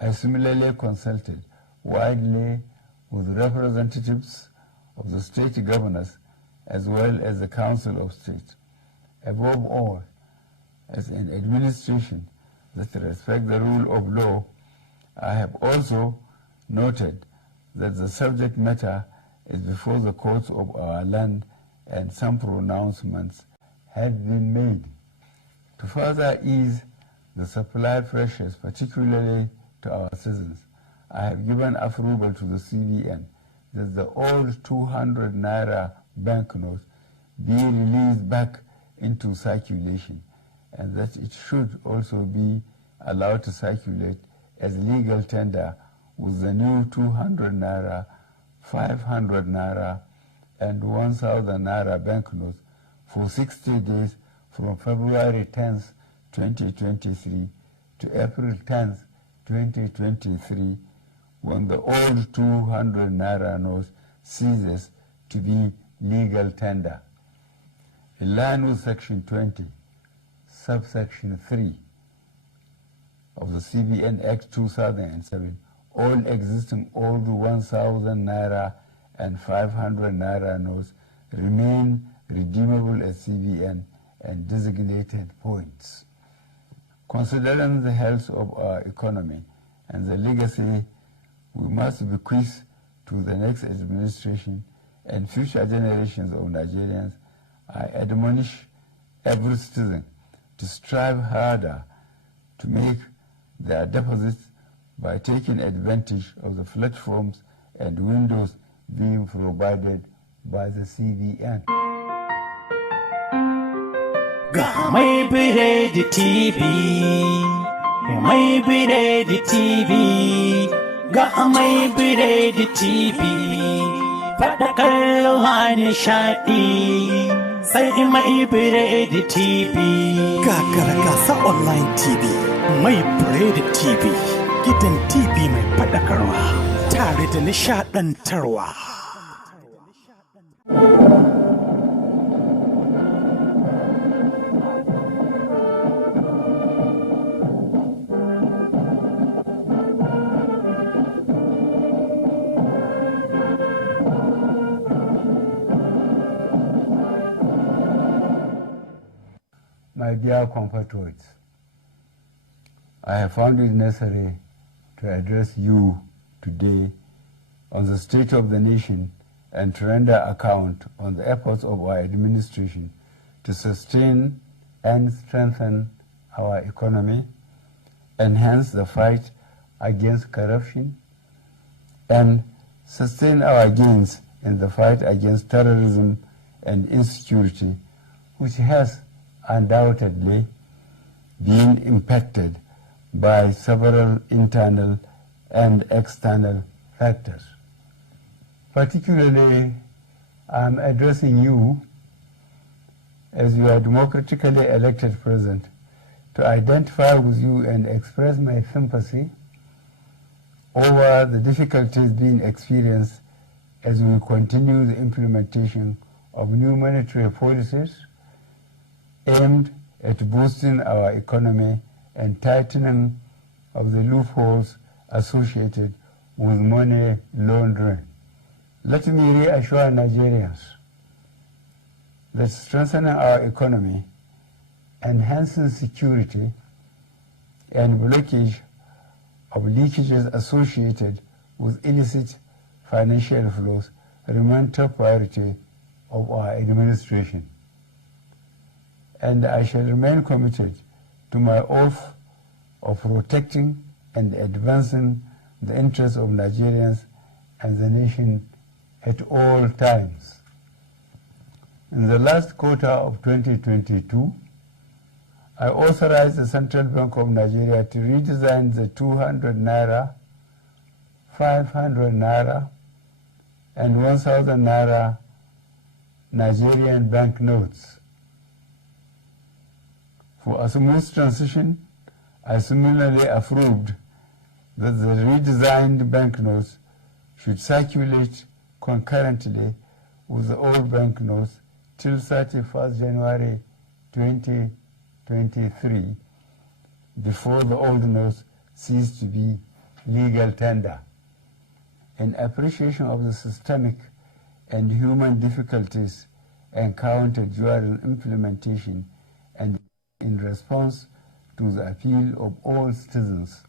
I similarly consulted widely with representatives of the state governors as well as the Council of State. Above all, as an administration that respects the rule of law, I have also noted that the subject matter is before the courts of our land and some pronouncements have been made. To further ease the supply pressures, particularly to our citizens, I have given approval to the CBN that the old 200 naira banknotes be released back into circulation, and that it should also be allowed to circulate as legal tender with the new 200 naira, 500 naira, and 1,000 naira banknotes for 60 days from February 10th, 2023 to April 10th, 2023, when the old 200 naira notes ceases to be legal tender. In line with Section 20, subsection 3 of the CBN Act 2007, all existing old 1,000 naira and 500 naira notes remain redeemable at CBN and designated points. Considering the health of our economy and the legacy we must bequeath to the next administration and future generations of Nigerians, I admonish every citizen to strive harder to make their deposits by taking advantage of the platforms and windows being provided by the CBN. Ga mai biredi TV, mai biredi TV, ga mai biredi TV, faɗakarwa nishaɗi, sai mai biredi TV. Gagara gasa online TV, mai biredi TV, gidan TV mai faɗakarwa, tare da nishaɗantarwa. My dear compatriots, I have found it necessary to address you today on the state of the nation and to render account on the efforts of our administration to sustain and strengthen our economy, enhance the fight against corruption, and sustain our gains in the fight against terrorism and insecurity, which has undoubtedly been impacted by several internal and external factors. Particularly, I am addressing you as your democratically elected president to identify with you and express my sympathy over the difficulties being experienced as we continue the implementation of new monetary policies aimed at boosting our economy and tightening of the loopholes associated with money laundering. Let me reassure Nigerians that strengthening our economy, enhancing security, and blockage of leakages associated with illicit financial flows remain top priority of our administration. And I shall remain committed to my oath of protecting and advancing the interests of Nigerians and the nation at all times. In the last quarter of 2022, I authorized the Central Bank of Nigeria to redesign the 200 naira, 500 naira, and 1,000 naira Nigerian banknotes. For a smooth transition, I similarly approved that the redesigned banknotes should circulate concurrently with the old banknotes till 31st January 2023, before the old notes cease to be legal tender. In appreciation of the systemic and human difficulties encountered during implementation and in response to the appeal of all citizens,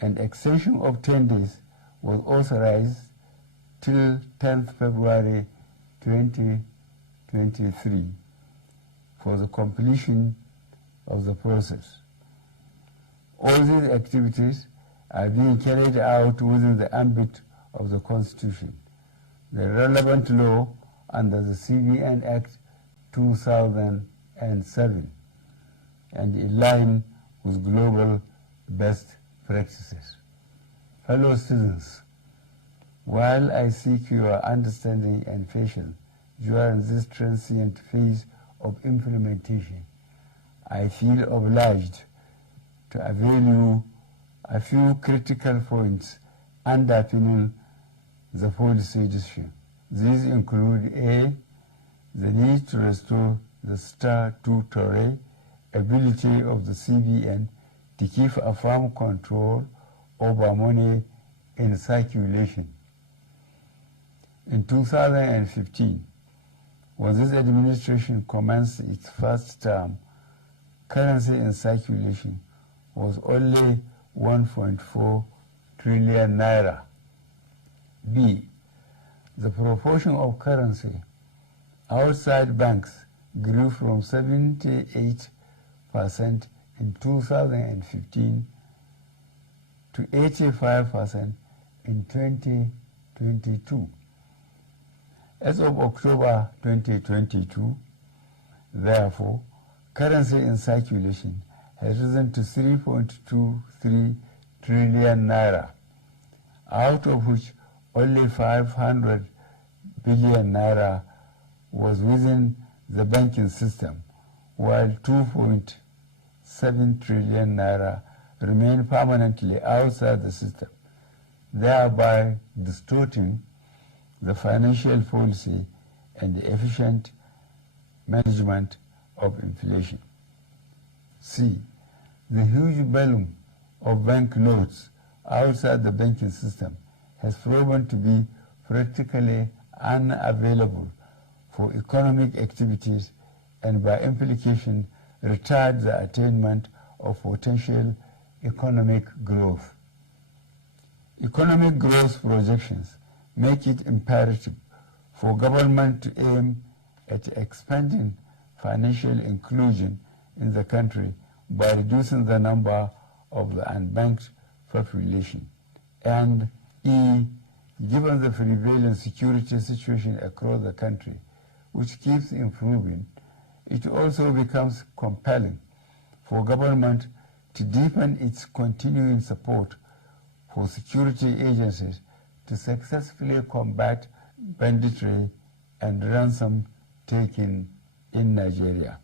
an extension of 10 days was authorized till 10th February 2023 for the completion of the process. All these activities are being carried out within the ambit of the Constitution, the relevant law under the CBN Act 2007, and in line with global best practices. Fellow citizens, while I seek your understanding and patience during this transient phase of implementation, I feel obliged to avail you a few critical points underpinning the policy decision. These include A, the need to restore the statutory ability of the CBN to keep a firm control over money in circulation. In 2015, when this administration commenced its first term, currency in circulation was only 1.4 trillion naira. B, the proportion of currency outside banks grew from 78% in 2015 to 85% in 2022. As of October 2022, therefore, currency in circulation has risen to 3.23 trillion naira, out of which only 500 billion naira was within the banking system, while 2.7 trillion naira remain permanently outside the system, thereby distorting the financial policy and the efficient management of inflation. C, the huge volume of bank notes outside the banking system has proven to be practically unavailable for economic activities and by implication retard the attainment of potential economic growth. Economic growth projections make it imperative for government to aim at expanding financial inclusion in the country by reducing the number of the unbanked population. And E, given the prevailing security situation across the country, which keeps improving, it also becomes compelling for government to deepen its continuing support for security agencies to successfully combat banditry and ransom taking in Nigeria.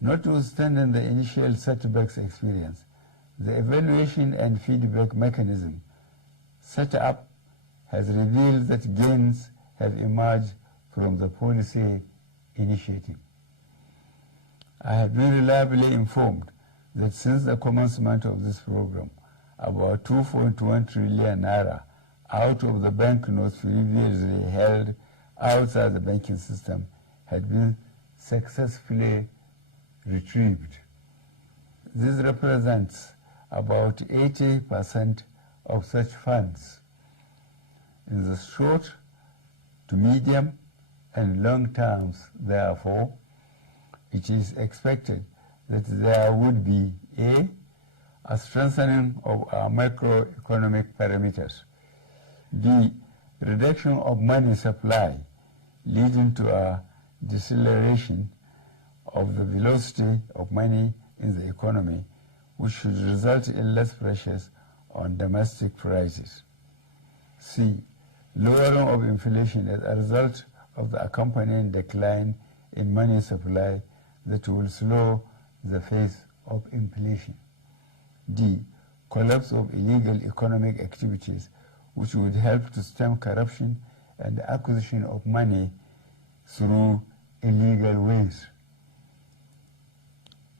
Notwithstanding the initial setbacks experience, the evaluation and feedback mechanism set up has revealed that gains have emerged from the policy initiative. I have been reliably informed that since the commencement of this program, about 2.1 trillion naira out of the banknotes previously held outside the banking system had been successfully retrieved. This represents about 80% of such funds. In the short to medium and long terms, therefore, it is expected that there would be A, strengthening of our macroeconomic parameters, B, reduction of money supply, leading to a deceleration of the velocity of money in the economy, which should result in less pressures on domestic prices. C, lowering of inflation as a result of the accompanying decline in money supply that will slow the pace of inflation. D, collapse of illegal economic activities, which would help to stem corruption and the acquisition of money through illegal ways.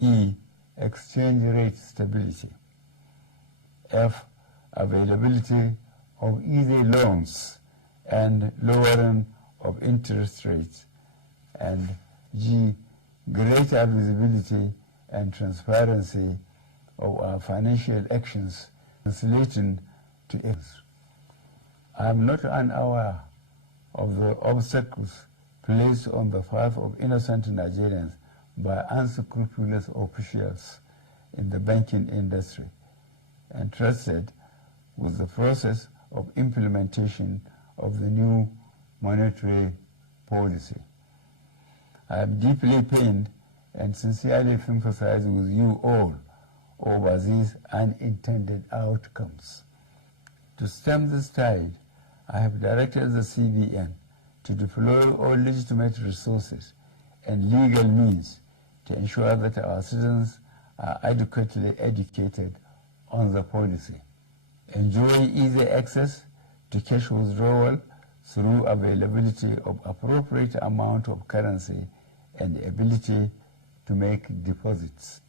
E, exchange rate stability. F. Availability of easy loans and lowering of interest rates. And G. Greater visibility and transparency of our financial actions translating to aims. I am not unaware of the obstacles placed on the path of innocent Nigerians by unscrupulous officials in the banking industry, entrusted with the process of implementation of the new monetary policy. I am deeply pained and sincerely sympathize with you all over these unintended outcomes. To stem this tide, I have directed the CBN to deploy all legitimate resources and legal means to ensure that our citizens are adequately educated on the policy. Enjoy easy access to cash withdrawal through availability of appropriate amount of currency and the ability to make deposits.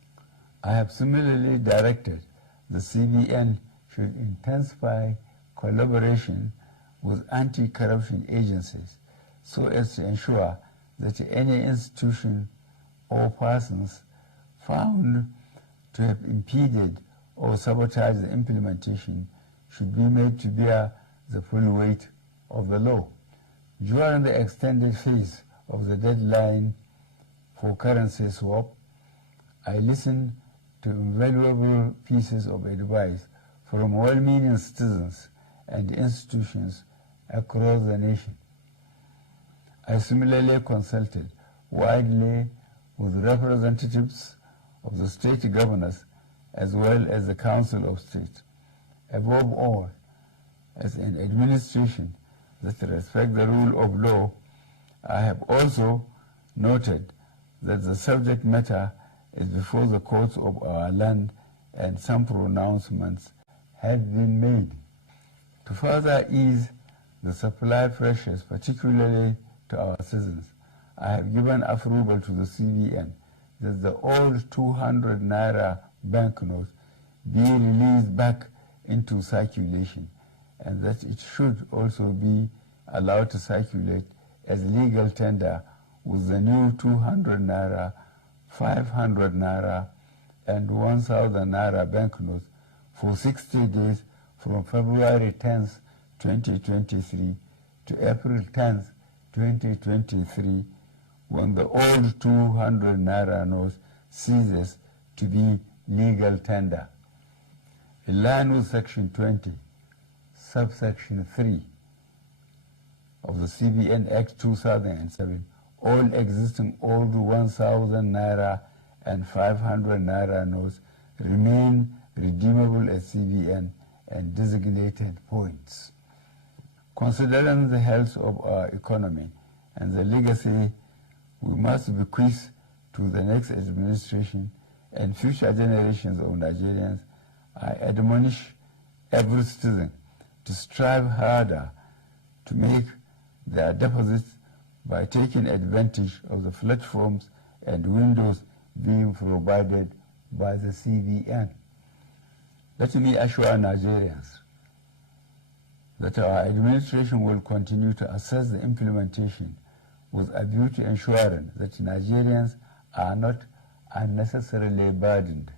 I have similarly directed the CBN should intensify collaboration with anti-corruption agencies so as to ensure that any institution or persons found to have impeded or sabotaged the implementation should be made to bear the full weight of the law. During the extended phase of the deadline for currency swap, I listened to invaluable pieces of advice from well-meaning citizens and institutions across the nation. I similarly consulted widely with representatives of the state governors as well as the Council of State. Above all, as an administration that respects the rule of law, I have also noted that the subject matter is before the courts of our land and some pronouncements have been made. To further ease the supply pressures, particularly to our citizens, I have given approval to the CBN that the old 200 naira banknotes be released back into circulation and that it should also be allowed to circulate as legal tender with the new 200 naira, 500 naira, and 1,000 naira banknotes for 60 days from February 10th, 2023 to April 10th, 2023, when the old 200 naira note ceases to be legal tender. In line with Section 20, subsection 3 of the CBN Act 2007, all existing old 1,000 naira and 500 naira notes remain redeemable at CBN and designated points. Considering the health of our economy and the legacy we must bequeath to the next administration and future generations of Nigerians, I admonish every citizen to strive harder to make their deposits by taking advantage of the platforms and windows being provided by the CBN. Let me assure Nigerians that our administration will continue to assess the implementation with a view to ensuring that Nigerians are not unnecessarily burdened.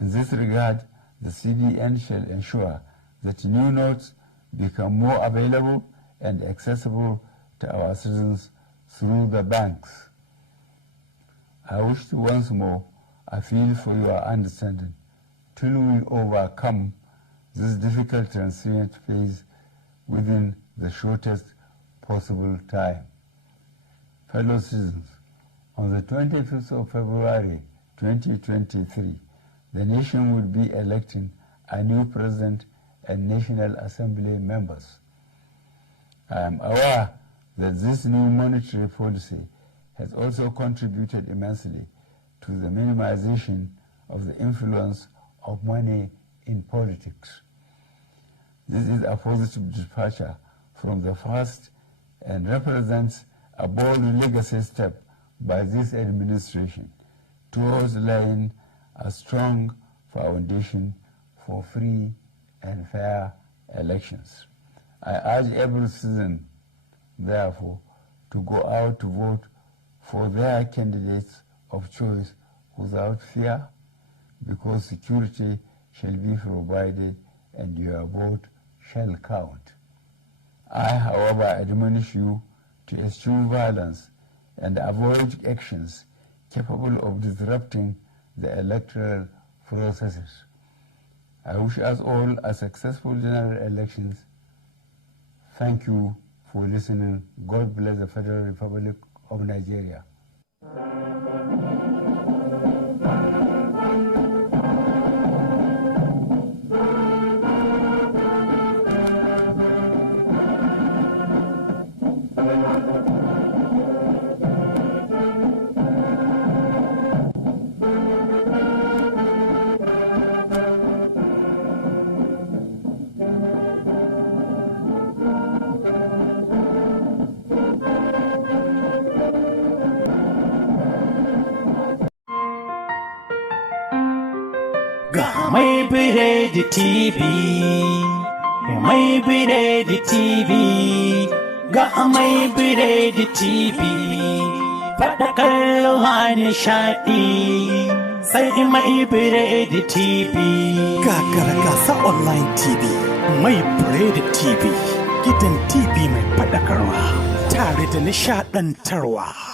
In this regard, the CBN shall ensure that new notes become more available and accessible to our citizens through the banks. I wish to once more appeal for your understanding till we overcome this difficult transient phase within the shortest possible time. Fellow citizens, on the 25th of February 2023, the nation will be electing a new president and National Assembly members. I am aware that this new monetary policy has also contributed immensely to the minimization of the influence of money in politics. This is a positive departure from the past and represents a bold legacy step by this administration towards laying a strong foundation for free and fair elections. I urge every citizen, therefore, to go out to vote for their candidates of choice without fear, because security shall be provided and your vote shall count. I, however, admonish you to eschew violence and avoid actions capable of disrupting the electoral processes. I wish us all a successful general elections. Thank you for listening. God bless the Federal Republic of Nigeria. Ga mai biredi TV, mai biredi TV, ga mai biredi TV, faɗakarwa nishaɗi, sai mai biredi TV. Gagara gasa online TV, mai biredi TV, gidan TV mai faɗakarwa, tare da nishaɗantarwa.